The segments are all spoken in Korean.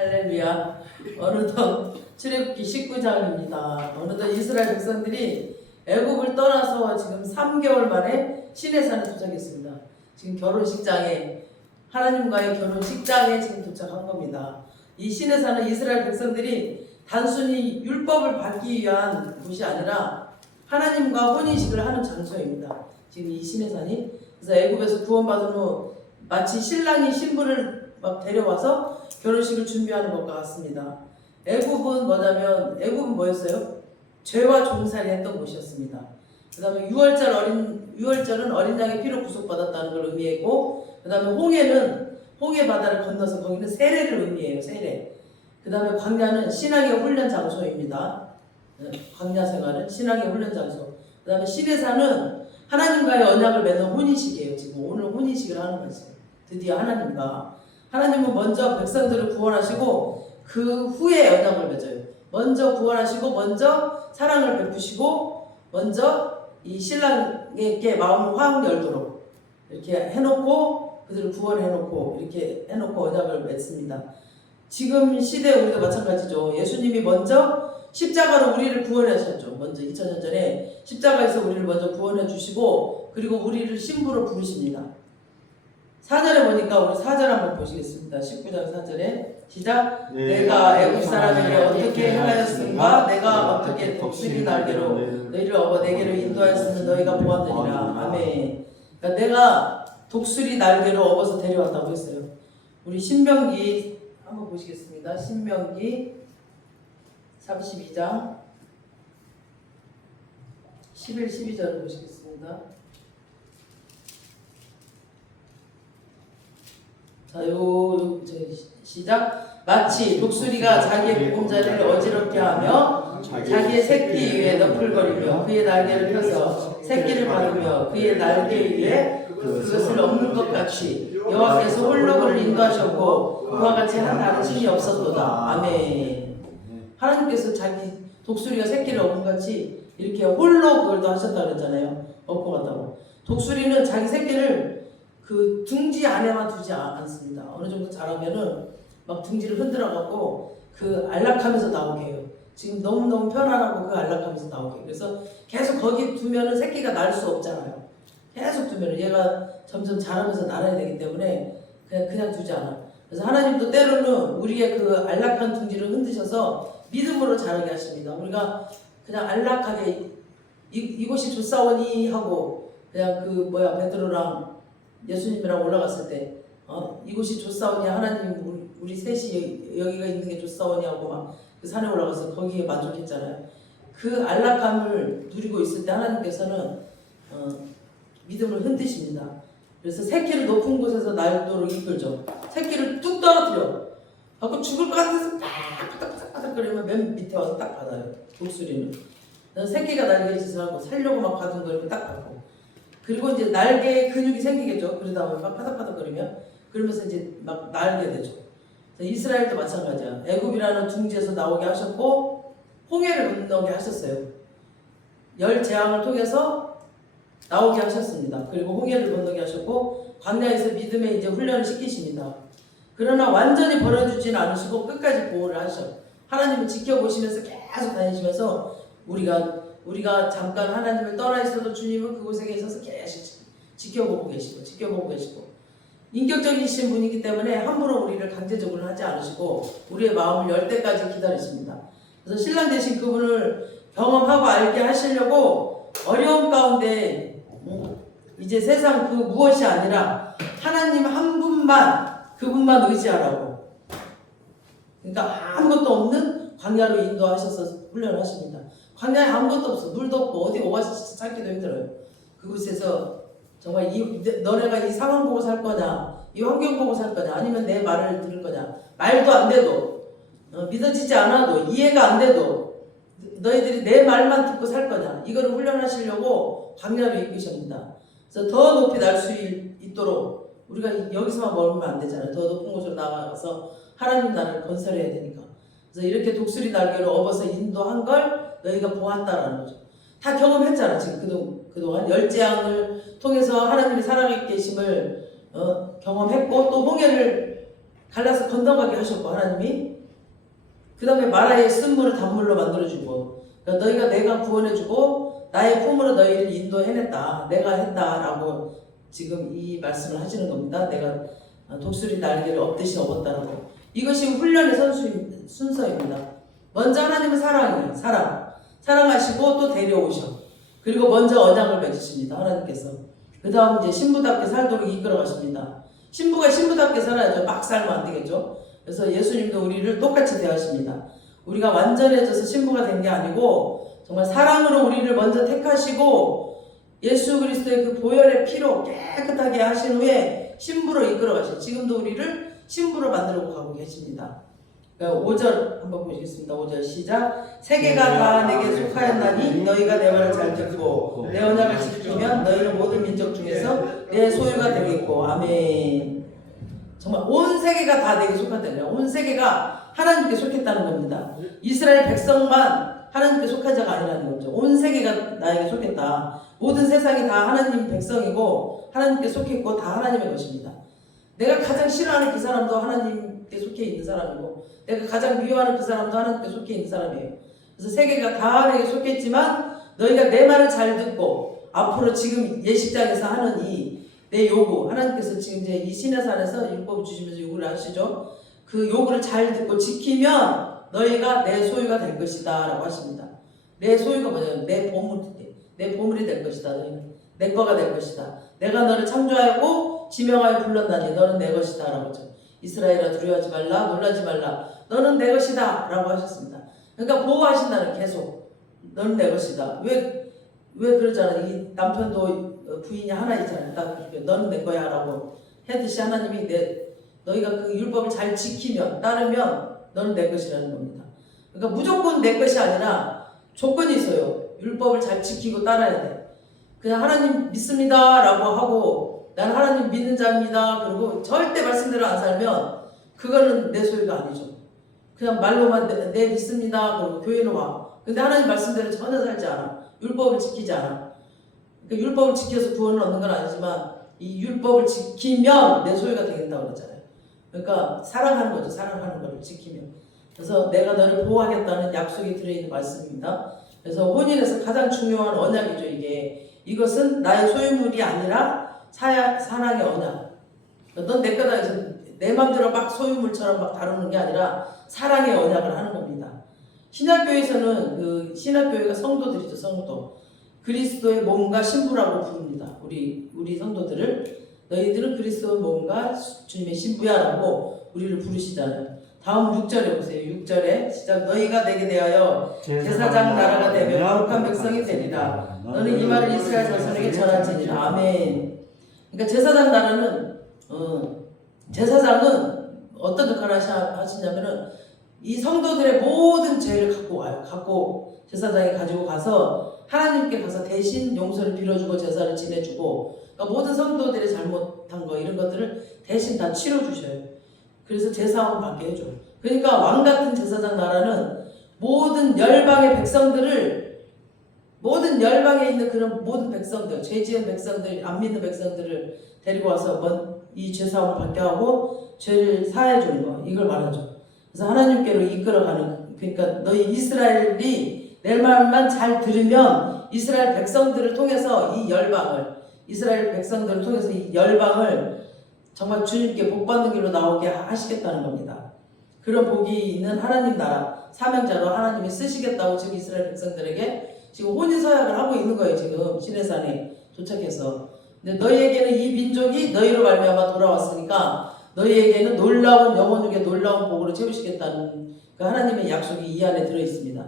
할렐루야. 어느덧 출애굽기 19장입니다. 어느덧 이스라엘 백성들이 애국을 떠나서 지금 3개월 만에 시내산에 도착했습니다. 지금 결혼식장에, 하나님과의 결혼식장에 지금 도착한 겁니다. 이 시내산은 이스라엘 백성들이 단순히 율법을 받기 위한 곳이 아니라 하나님과 혼인식을 하는 장소입니다. 지금 이 시내산이. 그래서 애국에서 구원받은 후 마치 신랑이 신부를 막 데려와서 결혼식을 준비하는 것과 같습니다. 애국은 뭐냐면, 애국은 뭐였어요? 죄와 종살이 했던 곳이었습니다. 그 다음에 유월절은 어린 양의 피로 구속받았다는 걸 의미했고, 그 다음에 홍해 바다를 건너서 거기는 세례를 의미해요. 세례. 그 다음에 광야는 신앙의 훈련 장소입니다. 광야 생활은 신앙의 훈련 장소. 그 다음에 시내산은 하나님과의 언약을 맺는 혼인식이에요. 지금 오늘 혼인식을 하는 거죠. 드디어 하나님은 먼저 백성들을 구원하시고 그 후에 언약을 맺어요. 먼저 구원하시고 먼저 사랑을 베푸시고 먼저 이 신랑에게 마음을 확 열도록 이렇게 해놓고 그들을 구원해놓고 이렇게 해놓고 언약을 맺습니다. 지금 시대 우리도 마찬가지죠. 예수님이 먼저 십자가로 우리를 구원하셨죠. 먼저 2000년 전에 십자가에서 우리를 먼저 구원해 주시고 그리고 우리를 신부로 부르십니다. 4절에 보니까 우리 4절 한번 보시겠습니다. 19장 4절에 시작. 내가 애국 사람에게 어떻게 행하였음과 내가 어떻게 독수리 날개로 너희를 업어 내게로 인도하였으면 너희가 보았느니라. 아멘. 그러니까 내가 독수리 날개로 업어서 데려왔다고 했어요. 우리 신명기 한번 보시겠습니다. 신명기 32장 11, 12절을 보시겠습니다. 자, 시작. 마치 독수리가 자기의 보금자리를 어지럽게 하며 자기의 새끼 위에 너풀거리며 그의 날개를 펴서 새끼를 받으며 그의 날개 위에 그것을 엎는 것 같이 여호와께서 홀로 그를 인도하셨고 그와 같이 한 다른 신이 없었도다. 아멘. 하나님께서 자기 독수리가 새끼를 엎은 같이 이렇게 홀로 그걸 또 하셨다 그랬잖아요. 엎고 갔다고. 독수리는 자기 새끼를 그 둥지 안에만 두지 않습니다. 어느 정도 자라면은 막 둥지를 흔들어갖고 그 안락하면서 나오게 해요. 지금 너무너무 편안하고 그 안락하면서 나오게 해요. 그래서 계속 거기 두면은 새끼가 날 수 없잖아요. 계속 두면은 얘가 점점 자라면서 날아야 되기 때문에 그냥 두지 않아. 그래서 하나님도 때로는 우리의 그 안락한 둥지를 흔드셔서 믿음으로 자라게 하십니다. 우리가 그냥 안락하게 이곳이 좋사오니 하고 그냥 베드로랑 예수님이랑 올라갔을 때 이곳이 좋사오니 하나님 우리 셋이 여기가 있는 게 좋사오니 하고 막 그 산에 올라가서 거기에 만족했잖아요. 그 안락함을 누리고 있을 때 하나님께서는 믿음을 흔드십니다. 그래서 새끼를 높은 곳에서 날도록 이끌죠. 새끼를 뚝 떨어뜨려. 갖고 죽을 것 같아서 딱 거리면 맨 밑에 와서 딱 받아요. 독수리는. 새끼가 날개에 짓을 살려고 막 가둔거리면 딱 받고. 그리고 이제 날개에 근육이 생기겠죠. 그러다 보면 막 파닥파닥거리면 그러면서 이제 막 날게 되죠. 이스라엘도 마찬가지야. 애굽이라는 둥지에서 나오게 하셨고 홍해를 건너게 하셨어요. 열 재앙을 통해서 나오게 하셨습니다. 그리고 홍해를 건너게 하셨고 광야에서 믿음의 이제 훈련을 시키십니다. 그러나 완전히 버려주지는 않으시고 끝까지 보호를 하셔. 하나님을 지켜보시면서 계속 다니시면서 우리가 잠깐 하나님을 떠나 있어도 주님은 그곳에 계셔서 계속 지켜보고 계시고 인격적이신 분이기 때문에 함부로 우리를 강제적으로 하지 않으시고 우리의 마음을 열 때까지 기다리십니다. 그래서 신랑 되신 그분을 경험하고 알게 하시려고 어려움 가운데 이제 세상 그 무엇이 아니라 하나님 한 분만 그분만 의지하라고. 그러니까 아무것도 없는 광야로 인도하셔서 훈련을 하십니다. 광야에 아무것도 없어. 물도 없고 어디 오아시스 찾기도 힘들어요. 그곳에서 정말 너네가 이 상황 보고 살 거냐, 이 환경 보고 살 거냐, 아니면 내 말을 들을 거냐, 말도 안 돼도 믿어지지 않아도 이해가 안 돼도 너희들이 내 말만 듣고 살 거냐, 이거를 훈련하시려고 광야로 이끄십니다. 그래서 더 높이 날 수 있도록 우리가 여기서만 머물면 안 되잖아요. 더 높은 곳으로 나가서 하나님 나라를 건설해야 되니까. 그래서 이렇게 독수리 날개로 업어서 인도한 걸 너희가 보았다라는 거죠. 다 경험했잖아. 지금 그동안 열재앙을 통해서 하나님이 살아계심을 경험했고 또 홍해를 갈라서 건너가게 하셨고 하나님이 그 다음에 마라의 쓴물을 단물로 만들어주고 그러니까 너희가 내가 구원해주고 나의 품으로 너희를 인도해냈다. 내가 했다라고 지금 이 말씀을 하시는 겁니다. 내가 독수리 날개를 업듯이 업었다라고. 이것이 훈련의 순서입니다. 먼저 하나님은 사랑이에요. 사랑하시고 또 데려오셔. 그리고 먼저 언약을 맺으십니다. 하나님께서. 그 다음 이제 신부답게 살도록 이끌어 가십니다. 신부가 신부답게 살아야죠. 막 살면 안 되겠죠. 그래서 예수님도 우리를 똑같이 대하십니다. 우리가 완전해져서 신부가 된 게 아니고 정말 사랑으로 우리를 먼저 택하시고 예수 그리스도의 그 보혈의 피로 깨끗하게 하신 후에 신부로 이끌어 가시고 지금도 우리를 신부로 만들어 가고 계십니다. 5절 한번 보시겠습니다. 5절 시작. 세계가 다 내게 속하였나니 너희가 내 말을 잘 듣고 내 언약을 지키면 너희는 모든 민족 중에서 내 소유가 되겠고. 아멘. 정말 온 세계가 다 내게 속한다는 거예요. 온 세계가 하나님께 속했다는 겁니다. 이스라엘 백성만 하나님께 속한 자가 아니라는 거죠. 온 세계가 나에게 속했다. 모든 세상이 다 하나님 백성이고 하나님께 속했고 다 하나님의 것입니다. 내가 가장 싫어하는 그 사람도 하나님께 속해 있는 사람이고 내가 가장 미워하는 그 사람도 하나님께 속해 있는 사람이에요. 그래서 세계가 다 하나님께 속했지만 너희가 내 말을 잘 듣고 앞으로 지금 예식장에서 하는 이 내 요구, 하나님께서 지금 이제 이 시내산에서 율법을 주시면서 요구를 하시죠. 그 요구를 잘 듣고 지키면 너희가 내 소유가 될 것이다 라고 하십니다. 내 소유가 뭐냐면 내 보물이 될 것이다. 너희는 내 거가 될 것이다. 내가 너를 창조하고 지명하여 불렀나니 너는 내 것이다 라고 하죠. 이스라엘아 두려워하지 말라, 놀라지 말라, 너는 내 것이다 라고 하셨습니다. 그러니까 보호하신다는 계속 너는 내 것이다. 왜 그러잖아. 이 남편도 부인이 하나 있잖아요. 너는 내 거야 라고 해듯이 하나님이 너희가 그 율법을 잘 지키면 따르면 너는 내 것이라는 겁니다. 그러니까 무조건 내 것이 아니라 조건이 있어요. 율법을 잘 지키고 따라야 돼. 그냥 하나님 믿습니다 라고 하고 난 하나님 믿는 자입니다 그리고 절대 말씀대로 안 살면 그거는 내 소유가 아니죠. 그냥 말로만 내 믿습니다 그리고 교회는 와. 근데 하나님 말씀대로 전혀 살지 않아. 율법을 지키지 않아. 그러니까 율법을 지켜서 구원을 얻는 건 아니지만 이 율법을 지키면 내 소유가 되겠다고 그러잖아요. 그러니까 사랑하는 거죠. 사랑하는 거를 지키면. 그래서 내가 너를 보호하겠다는 약속이 들어있는 말씀입니다. 그래서 혼인에서 가장 중요한 언약이죠. 이것은 나의 소유물이 아니라 사랑의 언약. 넌 내 거다 해서 내 맘대로 막 소유물처럼 막 다루는 게 아니라 사랑의 언약을 하는 겁니다. 신약교회에서는 신약교회가 성도들이죠. 성도. 그리스도의 몸과 신부라고 부릅니다. 우리 성도들을 너희들은 그리스도의 몸과 주님의 신부야라고 우리를 부르시잖아요. 다음 6절에 보세요. 6절에 시작. 너희가 내게 대하여 제사장 나라가 되며 거룩한 백성이 되리라. 너는 이 말을 이스라엘 자손에게 전할지니라. 아멘. 그러니까 제사장 나라는 제사장은 어떤 역할을 하시냐면은 이 성도들의 모든 죄를 갖고 와요. 갖고 제사장이 가지고 가서 하나님께 가서 대신 용서를 빌어주고 제사를 지내주고 그러니까 모든 성도들이 잘못한 거 이런 것들을 대신 다 치러주셔요. 그래서 제사함을 받게 해줘요. 그러니까 왕같은 제사장 나라는 모든 열방의 백성들을 모든 열방에 있는 그런 모든 백성들 죄 지은 백성들 안 믿는 백성들을 데리고 와서 이 죄사함을 받게 하고 죄를 사해 주는 거 이걸 말하죠. 그래서 하나님께로 이끌어가는 그러니까 너희 이스라엘이 내 말만 잘 들으면 이스라엘 백성들을 통해서 이스라엘 백성들을 통해서 이 열방을 정말 주님께 복받는 길로 나오게 하시겠다는 겁니다. 그런 복이 있는 하나님 나라 사명자로 하나님이 쓰시겠다고 지금 이스라엘 백성들에게 지금 혼인서약을 하고 있는 거예요. 지금 시내산에 도착해서. 근데 너희에게는 이 민족이 너희로 말미암아 돌아왔으니까 너희에게는 놀라운 영원 중에 놀라운 복으로 채우시겠다는 그 하나님의 약속이 이 안에 들어있습니다.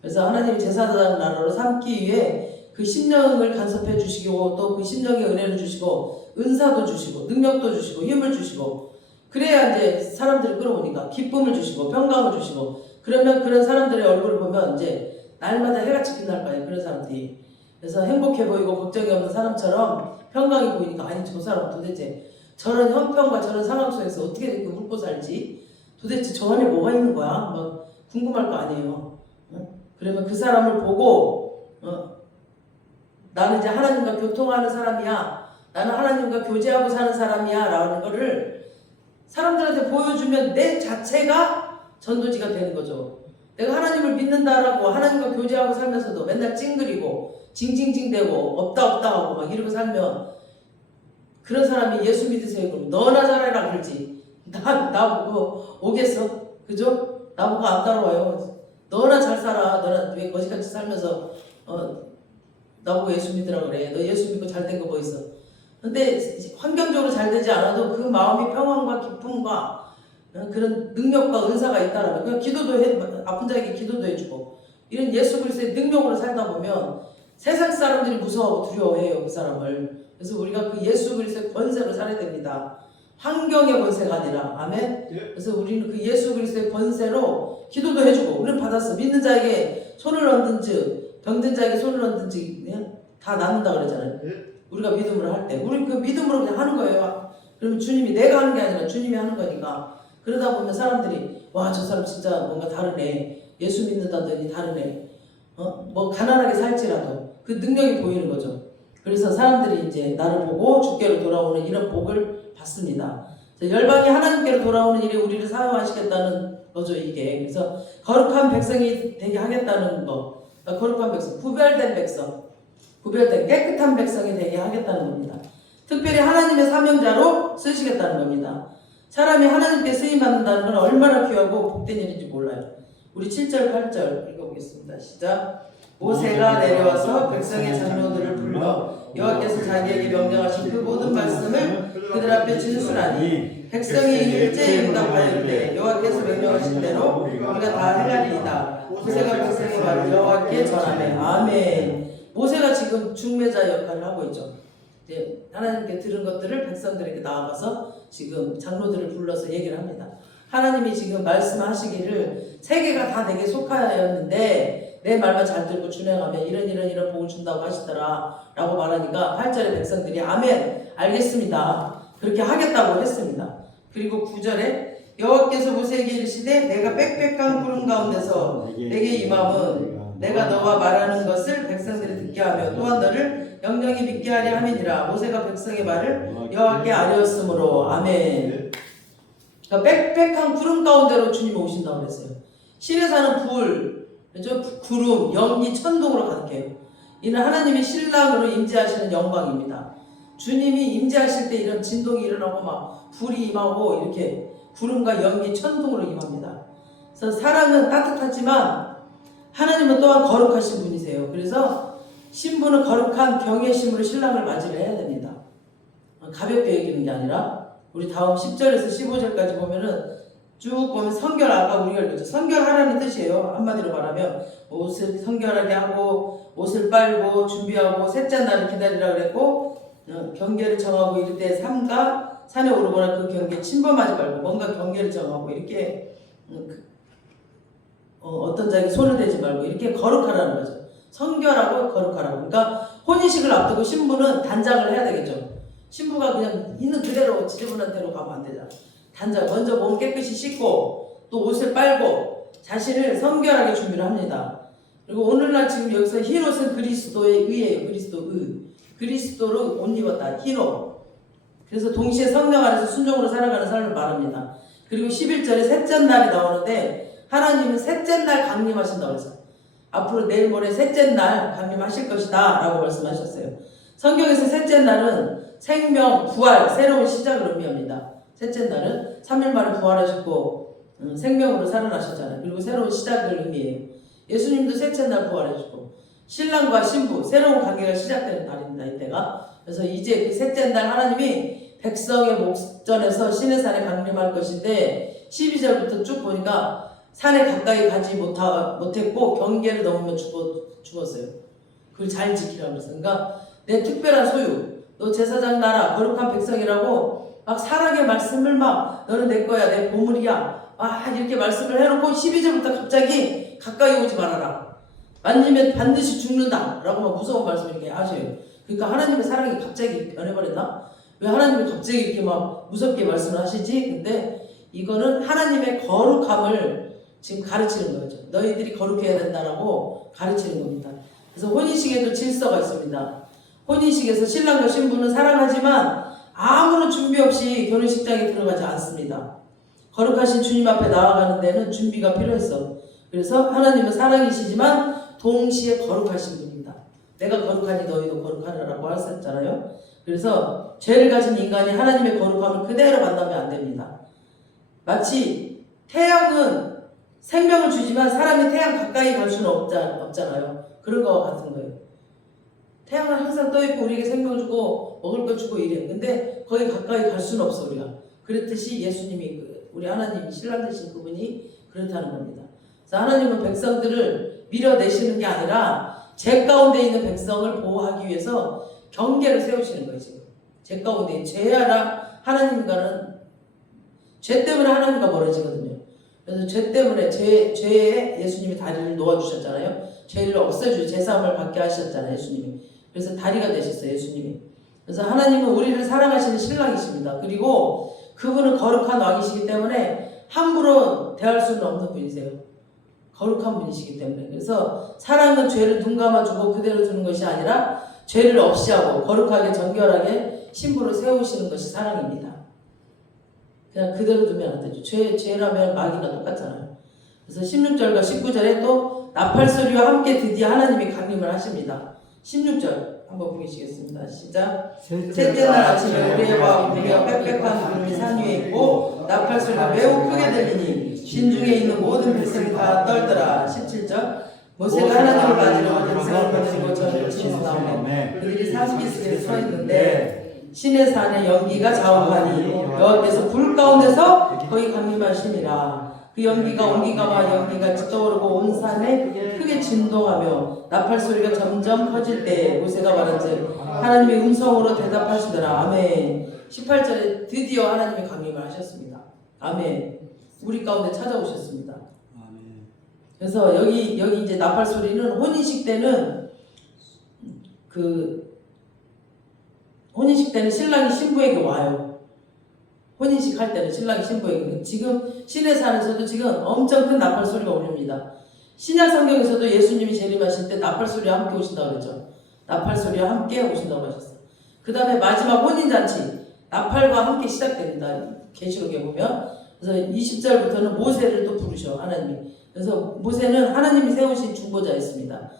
그래서 하나님이 제사장 나라로 삼기 위해 그 심령을 간섭해 주시고 또 그 심령의 은혜를 주시고 은사도 주시고 능력도 주시고 힘을 주시고 그래야 이제 사람들을 끌어오니까 기쁨을 주시고 평강을 주시고 그러면 그런 사람들의 얼굴을 보면 이제 날마다 해가 지긴 날 거예요. 그런 사람들이. 그래서 행복해 보이고 걱정이 없는 사람처럼 평강이 보이니까 아니 저 사람 도대체 저런 형편과 저런 상황 속에서 어떻게 이렇게 웃고 살지? 도대체 저 안에 뭐가 있는 거야? 막 궁금할 거 아니에요. 그러면 그 사람을 보고 나는 이제 하나님과 교통하는 사람이야. 나는 하나님과 교제하고 사는 사람이야 라는 거를 사람들한테 보여주면 내 자체가 전도지가 되는 거죠. 내가 하나님을 믿는다라고 하나님과 교제하고 살면서도 맨날 찡그리고 징징징대고 없다 하고 막 이러고 살면 그런 사람이 예수 믿으세요 그러면 너나 잘해라 그러지. 나보고 오겠어? 그죠? 나보고 안 따라와요. 너나 잘 살아. 너나 왜 거지같이 살면서 나보고 예수 믿으라 그래. 너 예수 믿고 잘 된 거 뭐 있어? 근데 환경적으로 잘 되지 않아도 그 마음이 평안과 기쁨과 그런 능력과 은사가 있다라면 그냥 기도도 해, 아픈 자에게 기도도 해주고 이런 예수 그리스도의 능력으로 살다 보면 세상 사람들이 무서워하고 두려워해요 그 사람을. 그래서 우리가 그 예수 그리스도의 권세로 살아야 됩니다. 환경의 권세가 아니라. 아멘. 그래서 우리는 그 예수 그리스도의 권세로 기도도 해주고 우리는 받았어. 믿는 자에게 손을 얹든지 병든 자에게 손을 얹든지 다 낫는다 그러잖아요. 우리가 믿음으로 할 때 우리 그 믿음으로 그냥 하는 거예요. 그러면 주님이 내가 하는 게 아니라 주님이 하는 거니까. 그러다 보면 사람들이 와 저 사람 진짜 뭔가 다르네. 예수 믿는다더니 다르네. 뭐 가난하게 살지라도 그 능력이 보이는 거죠. 그래서 사람들이 이제 나를 보고 주께로 돌아오는 이런 복을 받습니다. 열방이 하나님께로 돌아오는 일에 우리를 사용하시겠다는 거죠 이게. 그래서 거룩한 백성이 되게 하겠다는 거. 거룩한 백성, 구별된 백성, 구별된 깨끗한 백성이 되게 하겠다는 겁니다. 특별히 하나님의 사명자로 쓰시겠다는 겁니다. 사람이 하나님께 쓰임받는다는 건 얼마나 귀하고 복된 일인지 몰라요. 우리 7절 8절 읽어보겠습니다. 시작. 모세가 내려와서 백성의 장로들을 불러 여호와께서 자기에게 명령하신 그 모든 말씀을 그들 앞에 진술하니 백성이 일제히 응답하여 이르되 여호와께서 명령하신 대로 우리가 다 행하리이다. 모세가 백성의 말을 여호와께 전하매. 아멘. 모세가 지금 중매자 역할을 하고 있죠. 이제 하나님께 들은 것들을 백성들에게 나아가서 지금 장로들을 불러서 얘기를 합니다. 하나님이 지금 말씀하시기를 세계가 다 내게 속하였는데 내 말만 잘 듣고 준행하면 이런 복을 준다고 하시더라 라고 말하니까 8절에 백성들이 아멘 알겠습니다 그렇게 하겠다고 했습니다. 그리고 9절에 여호와께서 모세에게 이르시되 내가 빽빽한 구름 가운데서 내게 임함은 내가 너와 말하는 것을 백성들이 듣게 하며 또한 너를 영영히 믿게 하려 함이니라. 모세가 백성의 말을 여호와께 아뢰었으므로. 아멘. 그러니까 빽빽한 구름 가운데로 주님이 오신다고 그랬어요. 신에 사는 불, 구름, 연기, 천둥으로 가득해요. 이는 하나님이 신랑으로 임재하시는 영광입니다. 주님이 임재하실 때 이런 진동이 일어나고 막 불이 임하고 이렇게 구름과 연기, 천둥으로 임합니다. 그래서 사랑은 따뜻하지만 하나님은 또한 거룩하신 분이세요. 그래서 신부는 거룩한 경외심으로 신랑을 맞이를 해야 됩니다. 가볍게 여기는 게 아니라 우리 다음 10절에서 15절까지 보면은 쭉 보면 성결, 아까 우리가 읽었죠. 성결하라는 뜻이에요. 한마디로 말하면 옷을 성결하게 하고 옷을 빨고 준비하고 셋째 날을 기다리라 그랬고 경계를 정하고 이럴 때 삼가 산에 오르거나 그 경계에 침범하지 말고 뭔가 경계를 정하고 이렇게 어떤 자에게 손을 대지 말고 이렇게 거룩하라는 거죠. 성결하고 거룩하라고. 그러니까 혼인식을 앞두고 신부는 단장을 해야 되겠죠. 신부가 그냥 있는 그대로 지저분한 대로 가면 안 되잖아. 단장, 먼저 몸 깨끗이 씻고 또 옷을 빨고 자신을 성결하게 준비를 합니다. 그리고 오늘날 지금 여기서 흰 옷은 그리스도의 의예요. 그리스도로 옷 입었다. 흰 옷. 그래서 동시에 성령 안에서 순종으로 살아가는 삶을 말합니다. 그리고 11절에 셋째 날이 나오는데 하나님은 셋째 날 강림하신다고 해서 앞으로 내일 모레 셋째 날 강림하실 것이다 라고 말씀하셨어요. 성경에서 셋째 날은 생명, 부활, 새로운 시작을 의미합니다. 셋째 날은 3일 만에 부활하셨고 생명으로 살아나셨잖아요. 그리고 새로운 시작을 의미해요. 예수님도 셋째 날 부활하셨고 신랑과 신부 새로운 관계가 시작되는 날입니다. 이때가. 그래서 이제 그 셋째 날 하나님이 백성의 목전에서 시내 산에 강림할 것인데 12절부터 쭉 보니까 산에 가까이 가지 못했고 경계를 넘으면 죽었어요. 그걸 잘 지키라고 그랬어요. 그러니까 내 특별한 소유, 너 제사장 나라, 거룩한 백성이라고 막 사랑의 말씀을 막 너는 내 거야, 내 보물이야 막 이렇게 말씀을 해놓고 12절부터 갑자기 가까이 오지 말아라. 만지면 반드시 죽는다 라고 막 무서운 말씀을 이렇게 하셔요. 그러니까 하나님의 사랑이 갑자기 변해버렸나? 왜 하나님이 갑자기 이렇게 막 무섭게 말씀을 하시지? 근데 이거는 하나님의 거룩함을 지금 가르치는 거죠. 너희들이 거룩해야 된다라고 가르치는 겁니다. 그래서 혼인식에도 질서가 있습니다. 혼인식에서 신랑과 신부는 사랑하지만 아무런 준비 없이 결혼식장에 들어가지 않습니다. 거룩하신 주님 앞에 나아가는 데는 준비가 필요했어. 그래서 하나님은 사랑이시지만 동시에 거룩하신 분입니다. 내가 거룩하니 너희도 거룩하라고 하셨잖아요. 그래서 죄를 가진 인간이 하나님의 거룩함을 그대로 만나면 안 됩니다. 마치 태양은 생명을 주지만 사람이 태양 가까이 갈 수는 없잖아요. 그런 거 같은 거예요. 태양은 항상 떠있고 우리에게 생명 주고 먹을 거 주고 이래. 근데 거기 가까이 갈 수는 없어 우리가. 그렇듯이 예수님이 우리 하나님이 신랑 되신 그분이 그렇다는 겁니다. 그래서 하나님은 백성들을 밀어내시는 게 아니라 죄 가운데 있는 백성을 보호하기 위해서 경계를 세우시는 거예요. 지금 죄 가운데 죄하라 하나님과는 죄 때문에 하나님과 멀어지거든요. 그래서 죄 때문에 죄에 예수님이 다리를 놓아주셨잖아요. 죄를 없애주고 제사함을 받게 하셨잖아요. 예수님이. 그래서 다리가 되셨어요. 예수님이. 그래서 하나님은 우리를 사랑하시는 신랑이십니다. 그리고 그분은 거룩한 왕이시기 때문에 함부로 대할 수는 없는 분이세요. 거룩한 분이시기 때문에. 그래서 사랑은 죄를 눈 감아주고 그대로 두는 것이 아니라 죄를 없이 하고 거룩하게 정결하게 신부를 세우시는 것이 사랑입니다. 그냥 그대로 두면 안 되죠. 죄라면 마귀가 똑같잖아요. 그래서 16절과 19절에 또 나팔소리와 함께 드디어 하나님이 강림을 하십니다. 16절 한번 보시겠습니다. 시작. 셋째 날 아침에 우리의 왕 우리가 빽빽한 구름이 산 위에 있고 나팔소리가 매우 크게 들리니 진중에 있는 모든 백성이 다 떨더라. 17절 모세가 하나님을 맞으려고 백성을 거느리고 저를 치면서 나오네. 그들이 산기 속에 서 있는데 신의 산에 연기가 자욱하니 여호와께서 불 가운데서 거기 강림하시니라. 그 연기가 온기가마 연기같이 떠오르고 온 산에 크게 진동하며 나팔 소리가 점점 커질 때에 모세가 말한즉 하나님의 음성으로 대답하시더라. 아멘. 18절에 드디어 하나님의 강림을 하셨습니다. 아멘. 우리 가운데 찾아오셨습니다. 그래서 여기 이제 나팔 소리는 혼인식 때는 혼인식 때는 신랑이 신부에게 와요. 혼인식 할 때는 신랑이 신부에게. 지금 신의 산에서도 지금 엄청 큰 나팔 소리가 울립니다. 신약 성경에서도 예수님이 재림하실 때 나팔 소리와 함께 오신다고 그랬죠. 나팔 소리와 함께 오신다고 하셨어요. 그 다음에 마지막 혼인잔치 나팔과 함께 시작됩니다. 계시록에 보면. 그래서 20절부터는 모세를 또 부르셔 하나님이. 그래서 모세는 하나님이 세우신 중보자였습니다.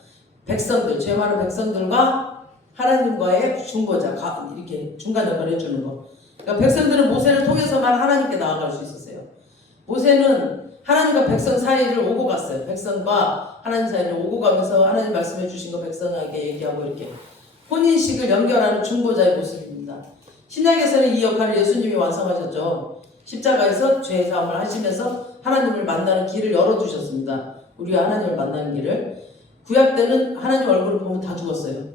백성들, 죄 많은 백성들과 하나님과의 중보자, 이렇게 중간 역할을 해주는 거. 그러니까 백성들은 모세를 통해서만 하나님께 나아갈 수 있었어요. 모세는 하나님과 백성 사이를 오고 갔어요. 백성과 하나님 사이를 오고 가면서 하나님 말씀해 주신 거 백성에게 얘기하고 이렇게 혼인식을 연결하는 중보자의 모습입니다. 신약에서는 이 역할을 예수님이 완성하셨죠. 십자가에서 죄 사함을 하시면서 하나님을 만나는 길을 열어두셨습니다. 우리가 하나님을 만나는 길을. 구약 때는 하나님 얼굴을 보면 다 죽었어요.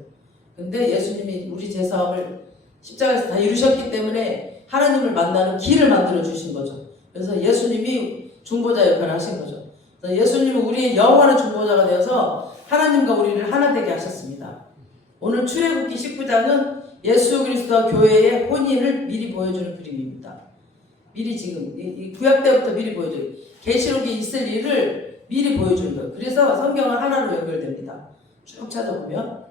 근데 예수님이 우리 죄사함을 십자가에서 다 이루셨기 때문에 하나님을 만나는 길을 만들어 주신 거죠. 그래서 예수님이 중보자 역할을 하신 거죠. 그래서 예수님은 우리의 영원한 중보자가 되어서 하나님과 우리를 하나 되게 하셨습니다. 오늘 출애굽기 19장은 예수 그리스도와 교회의 혼인을 미리 보여주는 그림입니다. 미리 지금 이 구약 때부터 미리 보여줘요. 계시록에 있을 일을 미리 보여주는 거예요. 그래서 성경은 하나로 연결됩니다. 쭉 찾아보면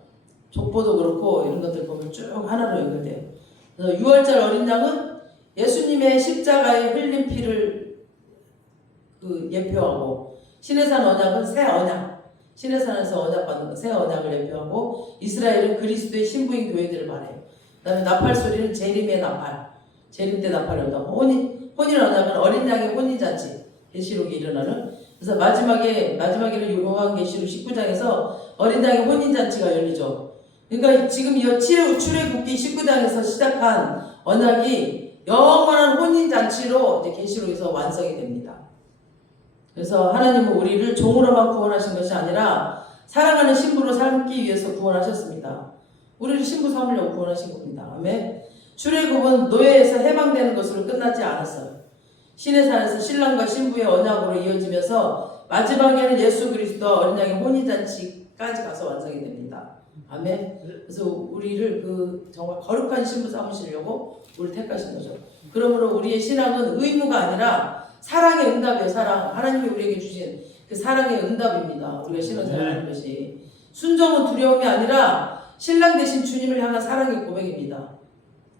족보도 그렇고 이런 것들 보면 쭉 하나로 연결돼요. 그래서 6월절 어린 양은 예수님의 십자가에 흘린 피를 예표하고 신의 산 언약은 새 언약, 신의 산에서 언약받는 새 언약을 예표하고 이스라엘은 그리스도의 신부인 교회들을 말해요. 그 다음에 나팔 소리는 재림의 나팔, 재림 때 나팔이 온다고. 혼인 언약은 어린 양의 혼인잔치, 계시록에 일어나는. 그래서 마지막에는 요한계시록 19장에서 어린 양의 혼인잔치가 열리죠. 그러니까 지금 이 출애굽기 19장에서 시작한 언약이 영원한 혼인잔치로 이제 계시록에서 완성이 됩니다. 그래서 하나님은 우리를 종으로만 구원하신 것이 아니라 사랑하는 신부로 삼기 위해서 구원하셨습니다. 우리를 신부 삼으려고 구원하신 겁니다. 아멘. 출애굽은 노예에서 해방되는 것으로 끝나지 않았어요. 신의 산에서 신랑과 신부의 언약으로 이어지면서 마지막에는 예수 그리스도와 어린 양의 혼인잔치까지 가서 완성이 됩니다. 아멘. 그래서 우리를 정말 거룩한 신부 삼으시려고 우리를 택하신 거죠. 그러므로 우리의 신앙은 의무가 아니라 사랑의 응답이에요. 사랑. 하나님이 우리에게 주신 그 사랑의 응답입니다. 우리가 신앙생활하는 것이. 순종은 두려움이 아니라 신랑 되신 주님을 향한 사랑의 고백입니다.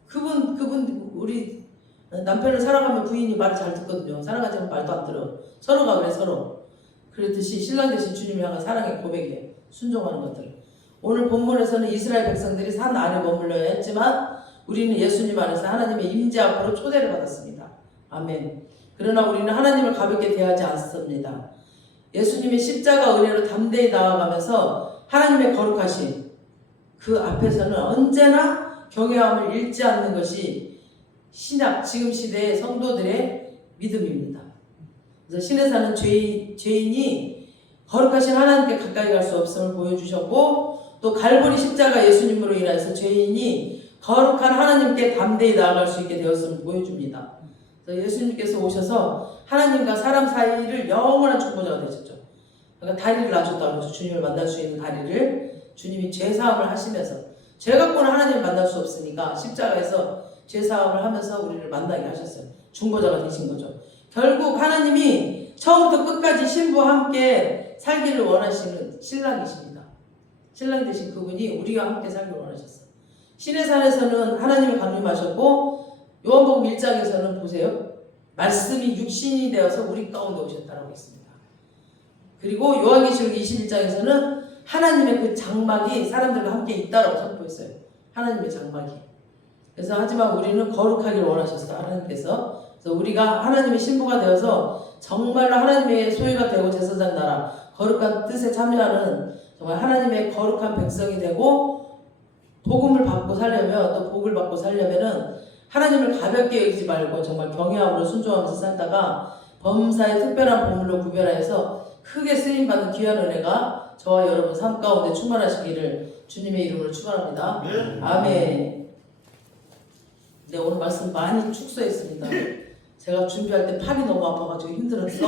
그분 우리 남편을 사랑하면 부인이 말을 잘 듣거든요. 사랑하지 않으면 말도 안 들어. 서로가 그래 서로. 그랬듯이 신랑 대신 주님이 향한 사랑의 고백이에요. 순종하는 것들. 오늘 본문에서는 이스라엘 백성들이 산 안에 머물러야 했지만 우리는 예수님 안에서 하나님의 임재 앞으로 초대를 받았습니다. 아멘. 그러나 우리는 하나님을 가볍게 대하지 않습니다. 예수님의 십자가 은혜로 담대히 나아가면서 하나님의 거룩하심 그 앞에서는 언제나 경외함을 잃지 않는 것이 신약 지금 시대의 성도들의 믿음입니다. 그래서 신에 사는 죄인이 거룩하신 하나님께 가까이 갈 수 없음을 보여주셨고 또 갈보리 십자가 예수님으로 인해서 죄인이 거룩한 하나님께 담대히 나아갈 수 있게 되었음을 보여줍니다. 그래서 예수님께서 오셔서 하나님과 사람 사이를 영원한 중보자가 되셨죠. 그러니까 다리를 놔줬다고 하죠. 주님을 만날 수 있는 다리를 주님이 죄사함을 하시면서 죄 갖고는 하나님을 만날 수 없으니까 십자가에서 죄사함을 하면서 우리를 만나게 하셨어요. 중보자가 되신 거죠. 결국 하나님이 처음부터 끝까지 신부와 함께 살기를 원하시는 신랑이십니다. 신랑 되신 그분이 우리와 함께 살기를 원하셨어요. 신의 산에서는 하나님이 강림하셨고 요한복음 1장에서는 보세요. 말씀이 육신이 되어서 우리 가운데 오셨다라고 했습니다. 그리고 요한계시록 21장에서는 하나님의 그 장막이 사람들과 함께 있다라고 선포했어요. 하나님의 장막이. 그래서 하지만 우리는 거룩하기를 원하셨어요. 하나님께서. 그래서 우리가 하나님의 신부가 되어서 정말로 하나님의 소유가 되고 제사장 나라 거룩한 뜻에 참여하는 정말 하나님의 거룩한 백성이 되고 복음을 받고 살려면 또 복을 받고 살려면은 하나님을 가볍게 여기지 말고 정말 경외함으로 순종하면서 살다가 범사의 특별한 보물로 구별하여서 크게 쓰임받는 귀한 은혜가 저와 여러분 삶 가운데 충만하시기를 주님의 이름으로 축원합니다. 아멘. 네, 오늘 말씀 많이 축소했습니다. 제가 준비할 때 팔이 너무 아파가지고 힘들었어.